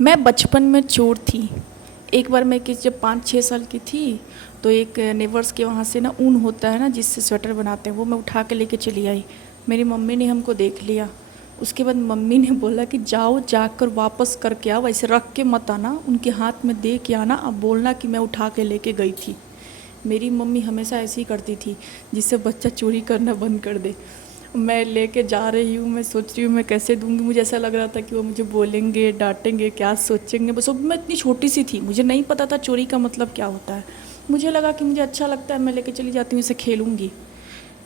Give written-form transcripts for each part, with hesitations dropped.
मैं बचपन में चोर थी। एक बार मैं किस जब 5-6 साल की थी, तो एक नेबर्स के वहाँ से ना ऊन होता है ना जिससे स्वेटर बनाते हैं, वो मैं उठा के लेके चली आई। मेरी मम्मी ने हमको देख लिया। उसके बाद मम्मी ने बोला कि जाओ जाकर वापस करके आओ, ऐसे रख के मत आना, उनके हाथ में दे के आना, अब बोलना कि मैं उठा के लेके गई थी। मेरी मम्मी हमेशा ऐसे ही करती थी, जिससे बच्चा चोरी करना बंद कर दे। मैं लेके जा रही हूँ, मैं सोच रही हूँ मैं कैसे दूंगी। मुझे ऐसा लग रहा था कि वो मुझे बोलेंगे, डांटेंगे, क्या सोचेंगे। बस वो मैं इतनी छोटी सी थी, मुझे नहीं पता था चोरी का मतलब क्या होता है। मुझे लगा कि मुझे अच्छा लगता है, मैं लेके चली जाती हूँ, इसे खेलूँगी।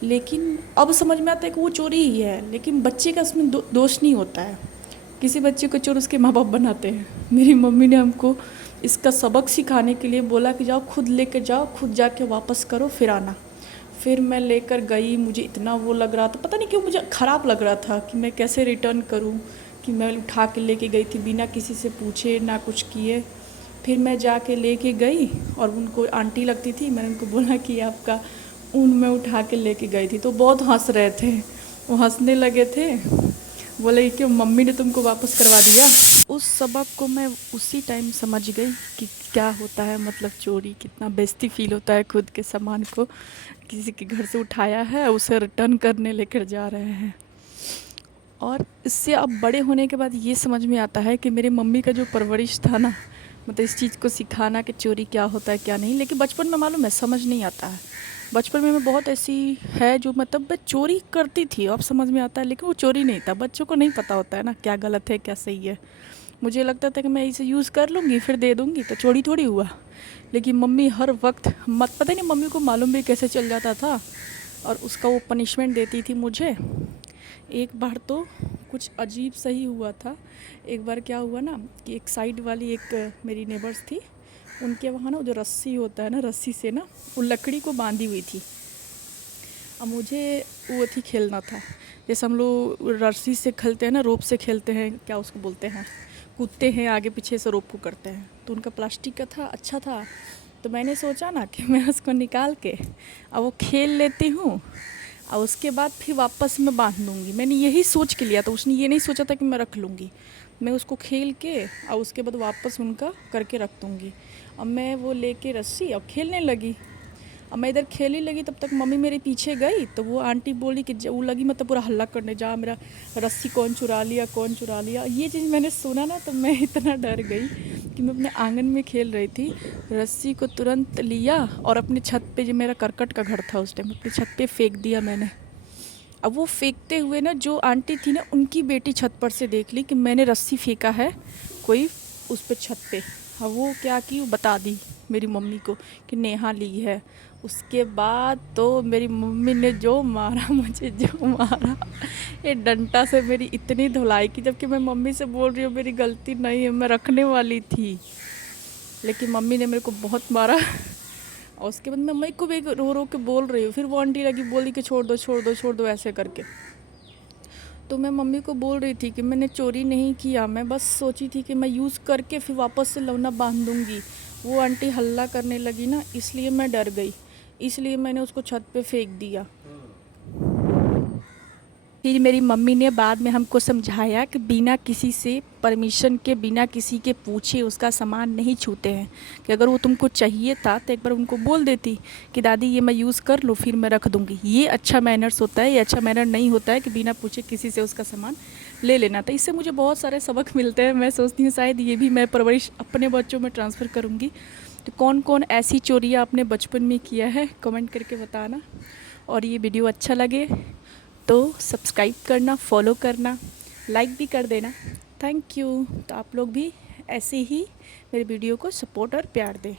लेकिन अब समझ में आता है कि वो चोरी ही है, लेकिन बच्चे का उसमें दोष नहीं होता है। किसी बच्चे को चोर उसके माँ बाप बनाते हैं। मेरी मम्मी ने हमको इसका सबक सिखाने के लिए बोला कि जाओ खुद लेके जाओ, खुद जाके वापस करो फिर आना। फिर मैं लेकर गई, मुझे इतना वो लग रहा था, पता नहीं क्यों मुझे ख़राब लग रहा था कि मैं कैसे रिटर्न करूं, कि मैं उठा के लेके गई थी बिना किसी से पूछे ना कुछ किए। फिर मैं जाके लेके गई और उनको आंटी लगती थी, मैंने उनको बोला कि आपका ऊन मैं उठा के लेके गई थी। तो बहुत हंस रहे थे, वो हंसने लगे थे, बोले कि मम्मी ने तुमको वापस करवा दिया। उस सबक को मैं उसी टाइम समझ गई कि क्या होता है, मतलब चोरी कितना बेइज्जती फील होता है। खुद के सामान को किसी के घर से उठाया है, उसे रिटर्न करने लेकर जा रहे हैं। और इससे अब बड़े होने के बाद ये समझ में आता है कि मेरे मम्मी का जो परवरिश था ना, मतलब इस चीज़ को सिखाना कि चोरी क्या होता है क्या नहीं। लेकिन बचपन में मालूम है समझ नहीं आता है। बचपन में मैं बहुत ऐसी है जो मतलब मैं चोरी करती थी, अब समझ में आता है, लेकिन वो चोरी नहीं था। बच्चों को नहीं पता होता है ना क्या गलत है क्या सही है। मुझे लगता था कि मैं इसे यूज़ कर लूँगी फिर दे दूँगी, तो चोरी थोड़ी हुआ। लेकिन मम्मी हर वक्त मत पता नहीं मम्मी को मालूम भी कैसे चल जाता था, और उसका वो पनिशमेंट देती थी मुझे। एक बार तो कुछ अजीब सही हुआ था। एक बार क्या हुआ ना कि एक साइड वाली एक मेरी नेबर्स थी, उनके वहाँ ना जो रस्सी होता है ना, रस्सी से ना वो लकड़ी को बांधी हुई थी। अब मुझे वो थी खेलना था, जैसे हम लोग रस्सी से खेलते हैं ना, रोप से खेलते हैं, क्या उसको बोलते हैं, कूदते हैं आगे पीछे से रोप को करते हैं। तो उनका प्लास्टिक का था, अच्छा था। तो मैंने सोचा ना कि मैं उसको निकाल के अब वो खेल लेती हूँ, और उसके बाद फिर वापस मैं बांध लूँगी। मैंने यही सोच के लिया था, उसने ये नहीं सोचा था कि मैं रख लूँगी। मैं उसको खेल के और उसके बाद वापस उनका करके रख दूँगी। अब मैं वो लेके रस्सी और खेलने लगी। अब मैं इधर खेलने लगी, तब तक मम्मी मेरे पीछे गई, तो वो आंटी बोली कि वो लगी मतलब पूरा हल्ला करने, जा मेरा रस्सी कौन चुरा लिया, कौन चुरा लिया। ये चीज़ मैंने सुना ना, तो मैं इतना डर गई कि मैं अपने आंगन में खेल रही थी, रस्सी को तुरंत लिया और अपने छत पे, जो मेरा करकट का घर था उस टाइम, अपनी छत पे फेंक दिया मैंने। अब वो फेंकते हुए ना जो आंटी थी ना, उनकी बेटी छत पर से देख ली कि मैंने रस्सी फेंका है कोई उस पे छत पे। हाँ, वो क्या की, वो बता दी मेरी मम्मी को कि नेहा ली है। उसके बाद तो मेरी मम्मी ने जो मारा मुझे, जो मारा, ये डंडा से मेरी इतनी धुलाई की, जबकि मैं मम्मी से बोल रही हूँ मेरी गलती नहीं है, मैं रखने वाली थी। लेकिन मम्मी ने मेरे को बहुत मारा। और उसके बाद मैं मम्मी को भी रो रो के बोल रही हूँ, फिर वो आंटी लगी बोली कि छोड़ दो छोड़ दो छोड़ दो ऐसे करके। तो मैं मम्मी को बोल रही थी कि मैंने चोरी नहीं किया, मैं बस सोची थी कि मैं यूज़ करके फिर वापस से लौना बांध दूँगी। वो आंटी हल्ला करने लगी ना, इसलिए मैं डर गई, इसलिए मैंने उसको छत पे फेंक दिया। फिर मेरी मम्मी ने बाद में हमको समझाया कि बिना किसी से परमिशन के, बिना किसी के पूछे उसका सामान नहीं छूते हैं। कि अगर वो तुमको चाहिए था तो एक बार उनको बोल देती कि दादी ये मैं यूज़ कर लूँ फिर मैं रख दूँगी। ये अच्छा मैनर्स होता है, ये अच्छा मैनर नहीं होता है कि बिना पूछे किसी से उसका सामान ले लेना। तो इससे मुझे बहुत सारे सबक मिलते हैं। मैं सोचती हूँ शायद ये भी मैं परवरिश अपने बच्चों में ट्रांसफ़र करूँगी। तो कौन कौन ऐसी चोरियाँ आपने बचपन में किया है, कमेंट करके बताना। और ये वीडियो अच्छा लगे तो सब्सक्राइब करना, फॉलो करना, लाइक भी कर देना। Thank you. तो आप लोग भी ऐसे ही मेरे वीडियो को सपोर्ट और प्यार दें।